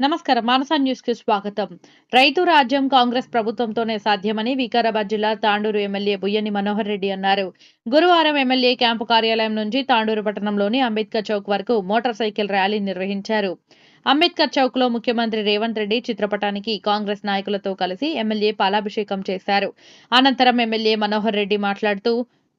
నమస్కారం. మానసా న్యూస్కి స్వాగతం. రైతు రాజ్యం కాంగ్రెస్ ప్రభుత్వంతోనే సాధ్యమని వికారాబాద్ జిల్లా తాండూరు ఎమ్మెల్యే బుయ్యని మనోహర్ రెడ్డి అన్నారు. గురువారం ఎమ్మెల్యే క్యాంపు కార్యాలయం నుంచి తాండూరు పట్టణంలోని అంబేద్కర్ చౌక్ వరకు మోటార్ సైకిల్ ర్యాలీ నిర్వహించారు. అంబేద్కర్ చౌక్లో ముఖ్యమంత్రి రేవంత్ రెడ్డి చిత్రపటానికి కాంగ్రెస్ నాయకులతో కలిసి ఎమ్మెల్యే పాలాభిషేకం చేశారు. అనంతరం ఎమ్మెల్యే మనోహర్ రెడ్డి మాట్లాడుతూ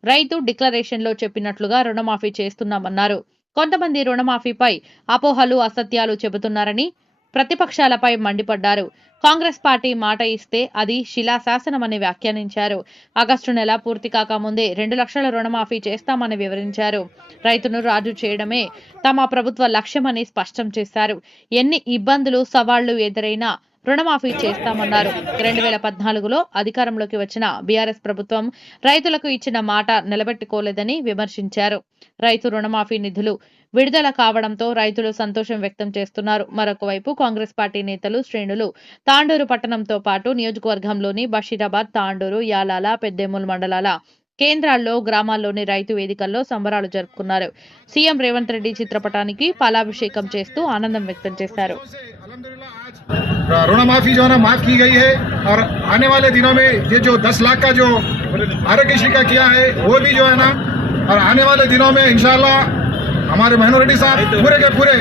రైతు డిక్లరేషన్లో చెప్పినట్లుగా రుణమాఫీ చేస్తున్నామన్నారు. కొంతమంది రుణమాఫీపై అపోహలు అసత్యాలు చెబుతున్నారని ప్రతిపక్షాలపై మండిపడ్డారు. కాంగ్రెస్ పార్టీ మాట ఇస్తే అది శిలాశాసనమని వ్యాఖ్యానించారు. ఆగస్టు నెల పూర్తి కాకముందే రెండు లక్షల రుణమాఫీ చేస్తామని వివరించారు. రైతును రాజు చేయడమే తమ ప్రభుత్వ లక్ష్యమని స్పష్టం చేశారు. ఎన్ని ఇబ్బందులు సవాళ్ళు ఎదురైనా రుణమాఫీ చేస్తామన్నారు. రెండు వేల పద్నాలుగులో అధికారంలోకి వచ్చిన బీఆర్ఎస్ ప్రభుత్వం రైతులకు ఇచ్చిన మాట నిలబెట్టుకోలేదని విమర్శించారు. రైతు రుణమాఫీ నిధులు విడుదల కావడంతో రైతులు సంతోషం వ్యక్తం చేస్తున్నారు. మరొక వైపు కాంగ్రెస్ పార్టీ నేతలు శ్రేణులు తాండూరు పట్టణంతో పాటు నియోజకవర్గంలోని బషీరాబాద్ తాండూరు యాలాల పెద్దేముల్ మండలాల కేంద్రాల్లో గ్రామాల్లోని రైతు వేదికల్లో సంబరాలు జరుపుకున్నారు. సీఎం రేవంత్ రెడ్డి చిత్రపటానికి పాలాభిషేకం చేస్తూ ఆనందం వ్యక్తం చేశారు. ऋण माफ़ी जो है ना माफ़ की गई है और आने वाले दिनों में ये जो 10 लाख का जो आरोग्यश्री का किया है, वो भी जो है ना, और आने वाले दिनों में इंशाल्लाह हमारे रेड्डी साहब पूरे के पूरे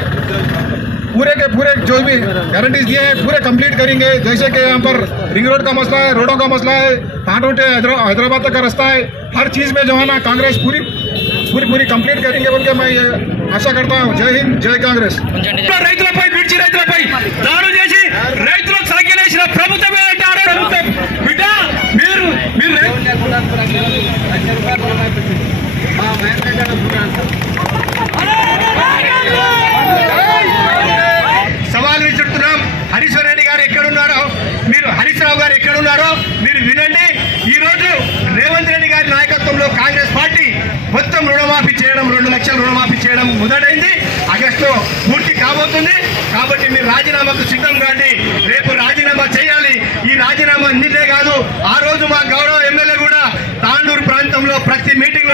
पूरे के पूरे जो भी गारंटीज दिए हैं, पूरे कंप्लीट करेंगे। जैसे कि यहाँ पर रिंग रोड का मसला है रोडों का मसला है तांडों से हैदराबाद तक का रास्ता है, हर चीज़ में जो है ना कांग्रेस पूरी पूरी पूरी कंप्लीट करेंगे बोल के मैं ये आशा करता हूँ जय हिंद जय कांग्रेस రైతులపై మిర్చి రైతులపై దాడులు చేసి రైతులకు సంఖ్యలేసిన ప్రభుత్వమే అంటారు ప్రభుత్వం బిడ్డ మీరు మీరు రై- రుణమాఫీ చేయడం మొదలైంది. ఆగస్టు పూర్తి కాబోతుంది. కాబట్టి మీరు రాజీనామాకు సిద్ధం కాండి. రేపు రాజీనామా చేయాలి. ఈ రాజీనామా నిన్నే కాదు ఆ రోజు మా గౌరవ ఎమ్మెల్యే కూడా తాండూరు ప్రాంతంలో ప్రతి మీటింగ్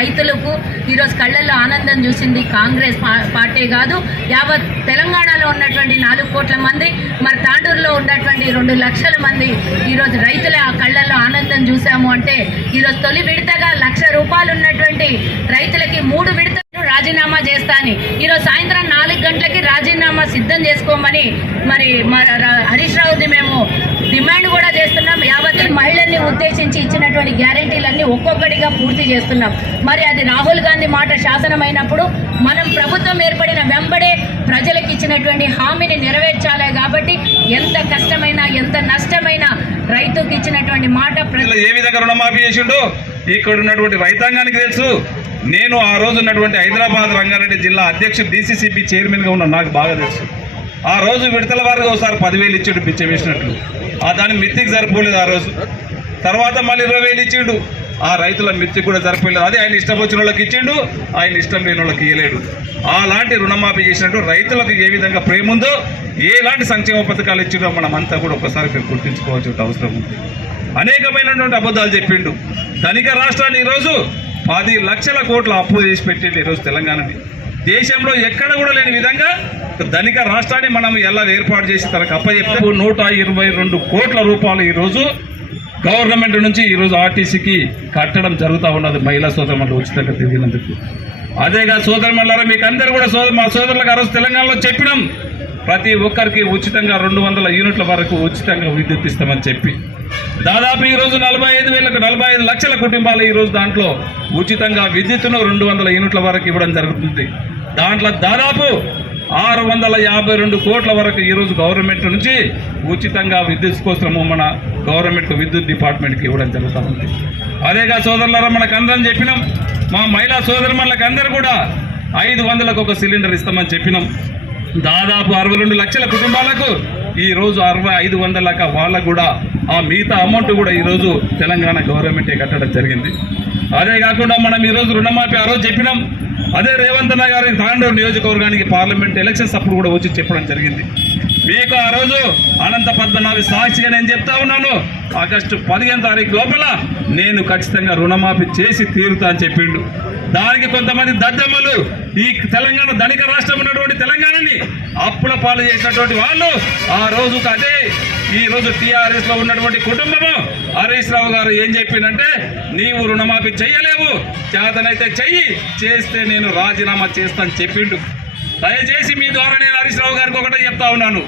రైతులకు ఈరోజు కళ్ళల్లో ఆనందం చూసింది కాంగ్రెస్ పార్టీ కాదు. యావత్ తెలంగాణలో ఉన్నటువంటి నాలుగు కోట్ల మంది మరి తాండూరులో ఉన్నటువంటి రెండు లక్షల మంది ఈరోజు రైతుల ఆ కళ్ళల్లో ఆనందం చూసాము అంటే ఈరోజు తొలి విడతగా లక్ష రూపాయలు ఉన్నటువంటి రైతులకి మూడు విడతలు రాజీనామా చేస్తా అని ఈరోజు సాయంత్రం నాలుగు గంటలకి రాజీనామా సిద్ధం చేసుకోమని మరి హరీష్ రావుది మేము డిమాండ్ కూడా చేస్తున్నాం. యావత్ మహిళల్ని ఉద్దేశించి ఇచ్చినటువంటి గ్యారంటీలన్నీ ఒక్కొక్కటిగా పూర్తి చేస్తున్నాం. మరి అది రాహుల్ గాంధీ మాట శాసనమైనప్పుడు మనం ప్రభుత్వం ఏర్పడిన వెంబడే ప్రజలకు ఇచ్చినటువంటి హామీని నెరవేర్చాలి కాబట్టి ఎంత కష్టమైనా ఎంత నష్టమైనా రైతుకి ఇచ్చినటువంటి మాట ఏ విధంగా రుణమాఫీ చేసిండో? ఇక్కడ ఉన్నటువంటి రైతాంగానికి తెలుసు. నేను ఆ రోజు ఉన్నటువంటి హైదరాబాద్ రంగారెడ్డి జిల్లా అధ్యక్షుడు డీసీసీబీ చైర్మన్గా ఉన్న నాకు బాగా తెలుసు. ఆ రోజు విడతల వారికి ఒకసారి పదివేలు ఇచ్చాడు పిచ్చ వేసినట్లు. ఆ దాని మిత్తికి సరిపోలేదు ఆ రోజు. తర్వాత మళ్ళీ ఇరవై వేలు ఇచ్చిండు. ఆ రైతుల మిత్తికి కూడా సరిపోలేదు. అదే ఆయన ఇష్టం వచ్చిన వాళ్ళకి ఇచ్చిండు ఆయన ఇష్టం లేని వాళ్ళకి ఇవ్వలేడు అలాంటి రుణమాఫీ చేసినట్టు రైతులకు ఏ విధంగా ప్రేమ ఉందో ఎలాంటి సంక్షేమ పథకాలు ఇచ్చిండో మనం అంతా కూడా ఒకసారి మీరు గుర్తించుకోవాల్సిన అవసరం ఉంది. అనేకమైనటువంటి అబద్ధాలు చెప్పిండు. ధనిక రాష్ట్రాన్ని ఈరోజు పది లక్షల కోట్ల అప్పు చేసి పెట్టింది ఈరోజు తెలంగాణని. దేశంలో ఎక్కడ కూడా లేని విధంగా ధనిక రాష్ట్రాన్ని మనం ఎలా ఏర్పాటు చేసి తనకు అప్పచెప్తే నూట ఇరవై రెండు కోట్ల రూపాయలు ఈరోజు గవర్నమెంట్ నుంచి ఈరోజు ఆర్టీసీకి కట్టడం జరుగుతూ ఉన్నది మహిళా సోదరులు ఉచితంగా తిరిగినందుకు. అదేగా సోదరుమల్లారా మీకు అందరు కూడా సోదరు మా సోదరులకు ఆ రోజు తెలంగాణలో చెప్పినాం. ప్రతి ఒక్కరికి ఉచితంగా రెండు వందల యూనిట్ల వరకు ఉచితంగా విద్యుత్ ఇస్తామని చెప్పి. దాదాపు ఈరోజు నలభై ఐదు వేలకు నలభై ఐదు లక్షల కుటుంబాలు ఈరోజు దాంట్లో ఉచితంగా విద్యుత్తును రెండు వందల యూనిట్ల వరకు ఇవ్వడం జరుగుతుంది. దాంట్లో దాదాపు ఆరు వందల యాభై రెండు కోట్ల వరకు ఈరోజు గవర్నమెంట్ నుంచి ఉచితంగా విద్యుత్ కోసము మన గవర్నమెంట్ విద్యుత్ డిపార్ట్మెంట్కి ఇవ్వడం జరుగుతూ ఉంది. అదేగా సోదరులారా మనకు అందరం చెప్పినాం మా మహిళా సోదరులకు అందరూ కూడా ఐదు వందలకు ఒక సిలిండర్ ఇస్తామని చెప్పినాం. దాదాపు అరవై రెండు లక్షల కుటుంబాలకు ఈరోజు అరవై ఐదు వందలక వాళ్ళకు కూడా ఆ మిగతా అమౌంట్ కూడా ఈరోజు తెలంగాణ గవర్నమెంటే కట్టడం జరిగింది. అదే కాకుండా మనం ఈరోజు రుణమాఫీ ఆ రోజు చెప్పినాం. అదే రేవంత్ అన్న గారి తాండూరు నియోజకవర్గానికి పార్లమెంట్ ఎలక్షన్స్ అప్పుడు కూడా వచ్చి చెప్పడం జరిగింది. మీకు ఆ రోజు అనంత పద్మనాభి సాక్షిగా నేను చెప్తా ఉన్నాను. ఆగస్టు పదిహేను తారీఖు లోపల నేను ఖచ్చితంగా రుణమాఫీ చేసి తీరుతా అని చెప్పిండు. దానికి కొంతమంది దద్దమ్మలు ఈ తెలంగాణ ధనిక రాష్ట్రం ఉన్నటువంటి తెలంగాణని అప్పుల పాలు చేసినటువంటి వాళ్ళు ఆ రోజుకు అదే ఈ రోజు లో ఉన్నటువంటి కుటుంబము హరీష్ రావు గారు ఏం చెప్పిందంటే నీవు రుణమాఫీ చెయ్యలేవు చేతనైతే చెయ్యి చేస్తే నేను రాజీనామా చేస్తాను చెప్పిండు. దయచేసి మీ ద్వారా నేను హరీష్ రావు గారికి ఒకటే చెప్తా ఉన్నాను.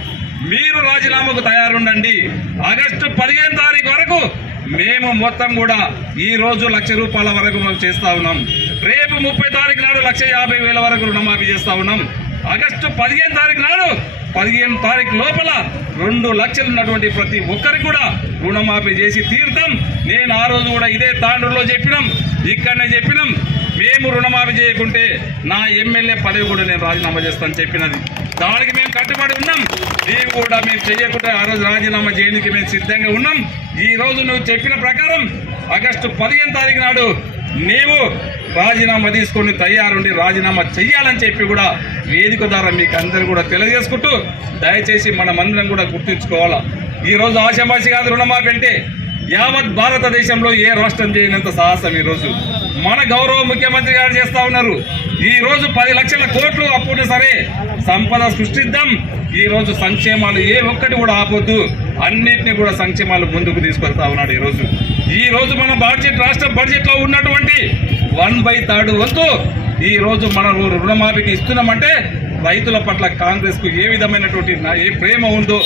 మీరు రాజీనామాకు తయారుండండి. ఆగస్టు పదిహేను తారీఖు వరకు మేము మొత్తం కూడా ఈ రోజు లక్ష రూపాయల వరకు మనం చేస్తా ఉన్నాం. రేపు ముప్పై తారీఖు నాడు లక్ష యాభై వేల వరకు రుణమాఫీ చేస్తా ఉన్నాం. ఆగస్టు పదిహేను తారీఖు నాడు పదిహేను తారీఖు లోపల రెండు లక్షలు ఉన్నటువంటి ప్రతి ఒక్కరికి కూడా రుణమాఫీ చేసి తీర్థం నేను ఆ రోజు కూడా ఇదే తాండ్రులో చెప్పినాం ఇక్కడనే చెప్పినాం. మేము రుణమాఫీ చేయకుంటే నా ఎమ్మెల్యే పదవి కూడా నేను రాజీనామా చేస్తాను చెప్పినది. దానికి మేము కట్టుబడి ఉన్నాం. నీవు కూడా మేము చేయకుండా ఆ రోజు రాజీనామా చేయడానికి మేము సిద్ధంగా ఉన్నాం. ఈ రోజు నువ్వు చెప్పిన ప్రకారం ఆగస్టు పదిహేను తారీఖు నాడు నీవు రాజీనామా తీసుకొని తయారుండి రాజీనామా చెయ్యాలని చెప్పి కూడా వేదిక ద్వారా మీకు అందరు కూడా తెలియజేసుకుంటూ దయచేసి మనమందరం కూడా గుర్తుంచుకోవాలా. ఈ రోజు ఆశామాషి కాదు రుణమాఫీ అంటే యావత్ భారతదేశంలో ఏ రాష్ట్రం చేయనంత సాహసం ఈ రోజు. మన గౌరవ ముఖ్యమంత్రి గారు చేస్తా ఉన్నారు. ఈ రోజు పది లక్షల కోట్లు అప్పుడు సరే సంపద సృష్టిద్దాం. ఈ రోజు సంక్షేమాలు ఏ ఒక్కటి కూడా ఆపొద్దు. అన్నిటిని కూడా సంక్షేమాలు ముందుకు తీసుకెళ్తా ఉన్నాడు ఈరోజు ఈ రోజు మన బడ్జెట్ రాష్ట్ర బడ్జెట్లో ఉన్నటువంటి వన్ బై థర్డ్ వంతు ఈ రోజు మన రుణమాఫీకి ఇస్తున్నామంటే రైతుల పట్ల కాంగ్రెస్కు ఏ విధమైనటువంటి నా- ఏ ప్రేమ ఉందో?